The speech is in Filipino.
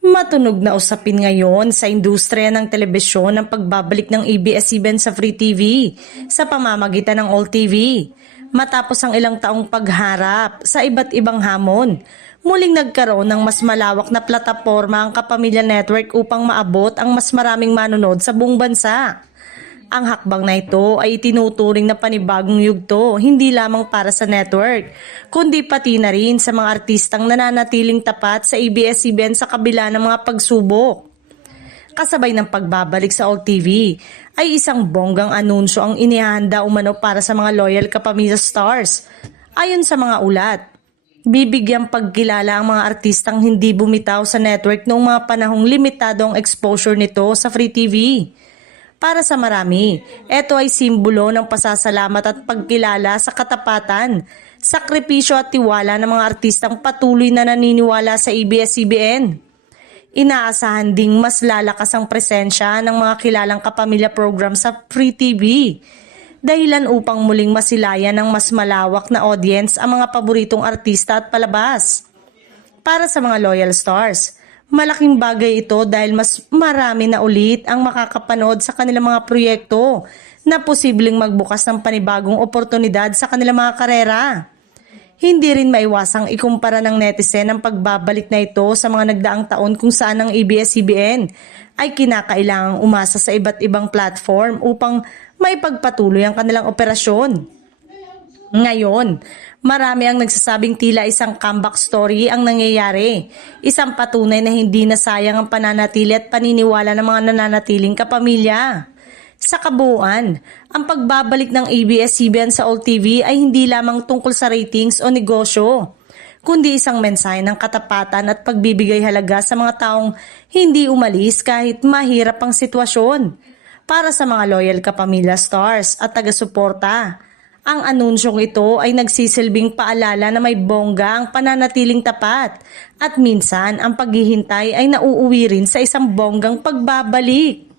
Matunog na usapin ngayon sa industriya ng telebisyon ang pagbabalik ng ABS-CBN sa Free TV sa pamamagitan ng All TV. Matapos ang ilang taong pagharap sa iba't ibang hamon, muling nagkaroon ng mas malawak na plataporma ang Kapamilya Network upang maabot ang mas maraming manonood sa buong bansa. Ang hakbang na ito ay itinuturing na panibagong yugto, hindi lamang para sa network, kundi pati na rin sa mga artistang nananatiling tapat sa ABS-CBN sa kabila ng mga pagsubok. Kasabay ng pagbabalik sa All TV, ay isang bonggang anunsyo ang inihanda umano para sa mga loyal Kapamilya stars. Ayon sa mga ulat, bibigyang pagkilala ang mga artistang hindi bumitaw sa network noong mga panahong limitado ang exposure nito sa Free TV. Para sa marami, ito ay simbolo ng pasasalamat at pagkilala sa katapatan, sakripisyo at tiwala ng mga artistang patuloy na naniniwala sa ABS-CBN. Inaasahan ding mas lalakas ang presensya ng mga kilalang kapamilya program sa Free TV, dahilan upang muling masilayan ng mas malawak na audience ang mga paboritong artista at palabas. Para sa mga loyal stars, malaking bagay ito dahil mas marami na ulit ang makakapanood sa kanilang mga proyekto na posibleng magbukas ng panibagong oportunidad sa kanilang mga karera. Hindi rin maiwasang ikumpara ng netizen ang pagbabalik na ito sa mga nagdaang taon kung saan ang ABS-CBN ay kinakailangang umasa sa iba't ibang platform upang maipagpatuloy ang kanilang operasyon. Ngayon, marami ang nagsasabing tila isang comeback story ang nangyayari. Isang patunay na hindi nasayang ang pananatili at paniniwala ng mga nananatiling kapamilya. Sa kabuuan, ang pagbabalik ng ABS-CBN sa All TV ay hindi lamang tungkol sa ratings o negosyo, kundi isang mensahe ng katapatan at pagbibigay halaga sa mga taong hindi umalis kahit mahirap ang sitwasyon. Para sa mga loyal Kapamilya stars at taga-suporta, ang anunsyong ito ay nagsisilbing paalala na may bongga ang pananatiling tapat at minsan ang paghihintay ay nauuwi rin sa isang bonggang pagbabalik.